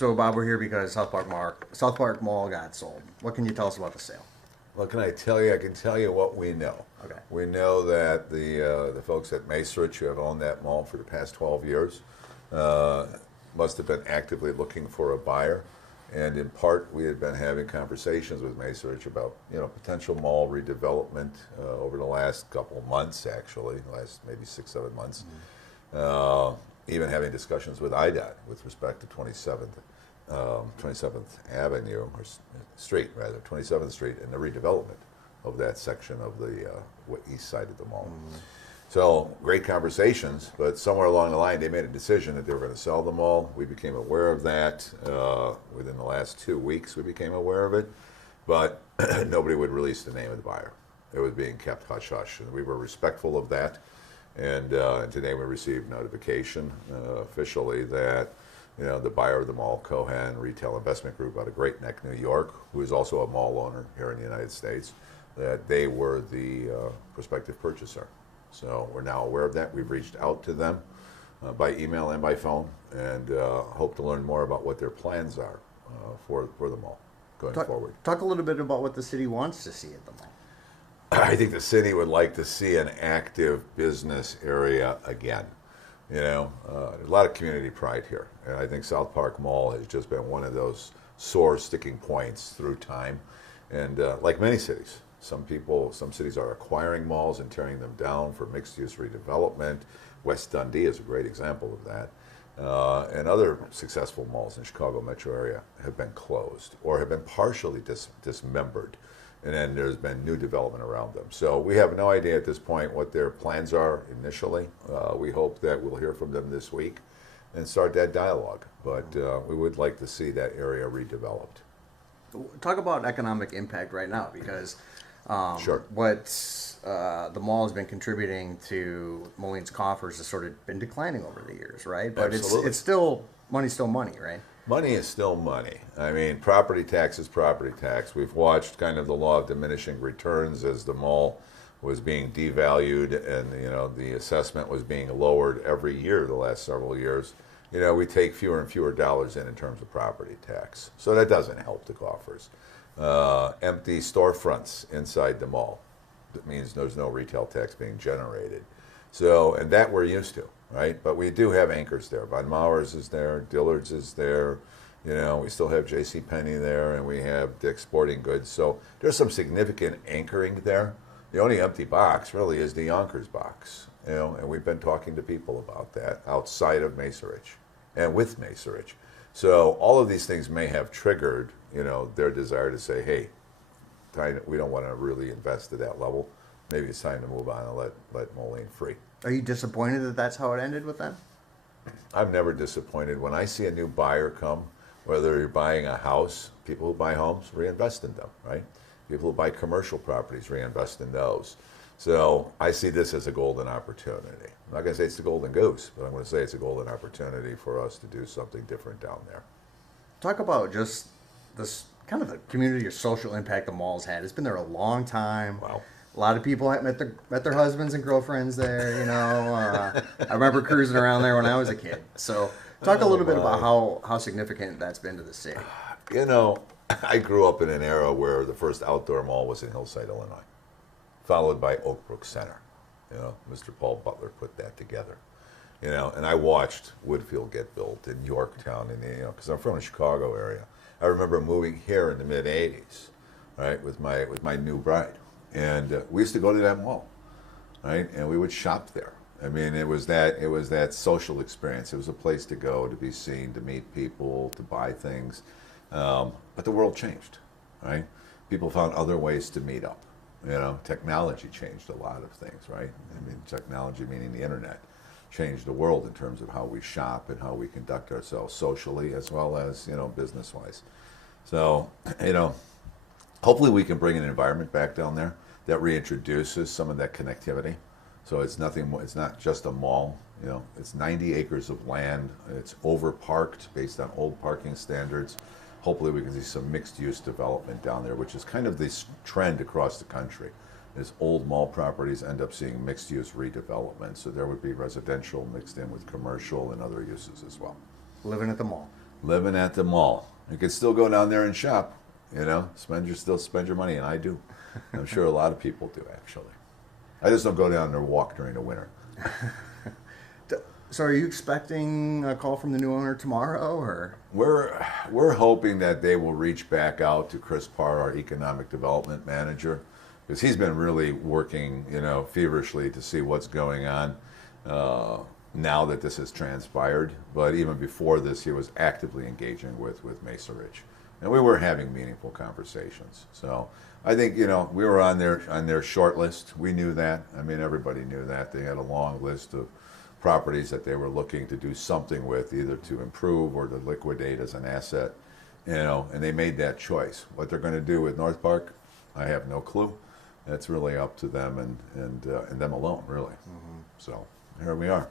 So Bob, we're here because South Park Mall got sold. What can you tell us about the sale? What can I tell you? I can tell you what we know. Okay. We know that the folks at Macerich who have owned that mall for the past 12 years uh, must have been actively looking for a buyer. And in part, we had been having conversations with Macerich about potential mall redevelopment over the last couple of months, actually, last maybe 6, 7 months. Even having discussions with IDOT with respect to 27th Avenue, or Street rather, 27th Street, and the redevelopment of that section of the east side of the mall. So great conversations, but somewhere along the line they made a decision that they were going to sell the mall. We became aware of that within the last 2 weeks. We became aware of it, but nobody would release the name of the buyer. It was being kept hush hush, and we were respectful of that. And today we received notification officially that the buyer of the mall, Cohen Retail Investment Group out of Great Neck, New York, who is also a mall owner here in the United States, that they were the prospective purchaser. So we're now aware of that. We've reached out to them by email and by phone, and hope to learn more about what their plans are for the mall going forward. Talk a little bit about what the city wants to see at the mall. I think the city would like to see an active business area again. There's a lot of community pride here, and I think SouthPark Mall has just been one of those sore sticking points through time. And like many cities, some cities are acquiring malls and tearing them down for mixed-use redevelopment. West Dundee is a great example of that. And other successful malls in the Chicago metro area have been closed or have been partially dismembered. And then there's been new development around them. So we have no idea at this point what their plans are initially. We hope that we'll hear from them this week and start that dialogue. But we would like to see that area redeveloped. Talk about economic impact right now, because Sure. what the mall has been contributing to Moline's coffers has sort of been declining over the years, right? But Absolutely. it's still money, right? Money is still money. I mean, property tax is property tax. We've watched kind of the law of diminishing returns as the mall was being devalued and the assessment was being lowered every year the last several years. We take fewer and fewer dollars in terms of property tax. So that doesn't help the coffers. Empty storefronts inside the mall. That means there's no retail tax being generated. So, and that we're used to, right? But we do have anchors there. Von Maurer's is there, Dillard's is there. We still have J.C. Penney there, and we have Dick's Sporting Goods. So there's some significant anchoring there. The only empty box really is the Yonkers box, and we've been talking to people about that outside of Macerich and with Macerich. So all of these things may have triggered, their desire to say, hey, we don't want to really invest at that level. Maybe it's time to move on and let Moline free. Are you disappointed that that's how it ended with them? I'm never disappointed. When I see a new buyer come, whether you're buying a house, people who buy homes reinvest in them, right? People who buy commercial properties reinvest in those. So I see this as a golden opportunity. I'm not going to say it's the golden goose, but I'm going to say it's a golden opportunity for us to do something different down there. Talk about just this kind of the community or social impact the mall's had. It's been there a long time. Wow. A lot of people have met their husbands and girlfriends there. I remember cruising around there when I was a kid. So talk a little bit about how significant that's been to the city. I grew up in an era where the first outdoor mall was in Hillside, Illinois, followed by Oak Brook Center. Mr. Paul Butler put that together. And I watched Woodfield get built in Yorktown, and because I'm from the Chicago area. I remember moving here in the mid '80s, right, with my new bride, and we used to go to that mall, right, and we would shop there. I mean, it was that social experience. It was a place to go, to be seen, to meet people, to buy things. But the world changed, right? People found other ways to meet up. Technology changed a lot of things, right? I mean, technology meaning the internet changed the world in terms of how we shop and how we conduct ourselves socially as well as, business-wise. So, hopefully we can bring an environment back down there that reintroduces some of that connectivity. So it's not just a mall, it's 90 acres of land. It's over-parked based on old parking standards. Hopefully we can see some mixed-use development down there, which is kind of this trend across the country. As old mall properties end up seeing mixed-use redevelopment. So there would be residential mixed in with commercial and other uses as well. Living at the mall. living at the mall. You can still go down there and shop, you know, still spend your money, and I do. I'm sure a lot of people do, actually. I just don't go down there and walk during the winter. So are you expecting a call from the new owner tomorrow, or? We're hoping that they will reach back out to Chris Parr, our economic development manager, because he's been really working, you know, feverishly to see what's going on now that this has transpired. But even before this, he was actively engaging with Mesa Ridge, and we were having meaningful conversations. So I think, you know, we were on their short list. We knew that. I mean, everybody knew that. They had a long list of properties that they were looking to do something with, either to improve or to liquidate as an asset, you know, and they made that choice. What they're going to do with North Park, I have no clue. That's really up to them and them alone, really. So here we are.